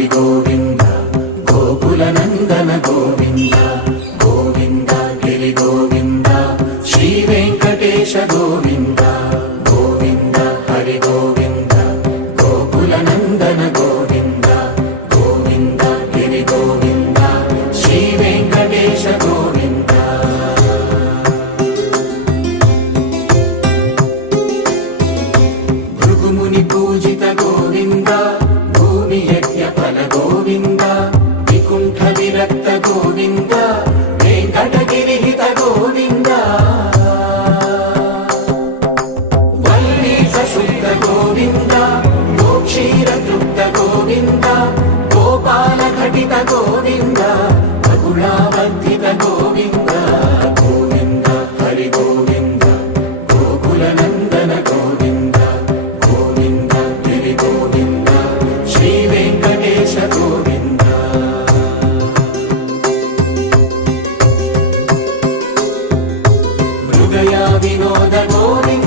హరి గోవింద గోకుల నందన గోవింద గోవింద గిరి గోవింద శ్రీ వెంకటేశ గోవింద గోవింద హరి గోవింద గోకుల నందన గోవింద గోవింద గిరి గోవింద శ్రీ వెంకటేశ గోవింద భృగుముని పూజిత గోవింద భూమి యజ్ఞ ఫల గోవింద వికుంఠ విరక్త గోవింద వెంకటగిరి హిత గోవింద వల్లీశ శుద్ధ గోవింద గోక్షీర తృప్త గోవింద గోపాల ఘటిత గోవింద బహుళావర్ధిత గోవింద గోవింద హరి గోవింద గోకుల నందన గోవింద గోవింద గిరి గోవింద శ్రీ వెంకటేశ గోవింద మృగయ వినోద గోవింద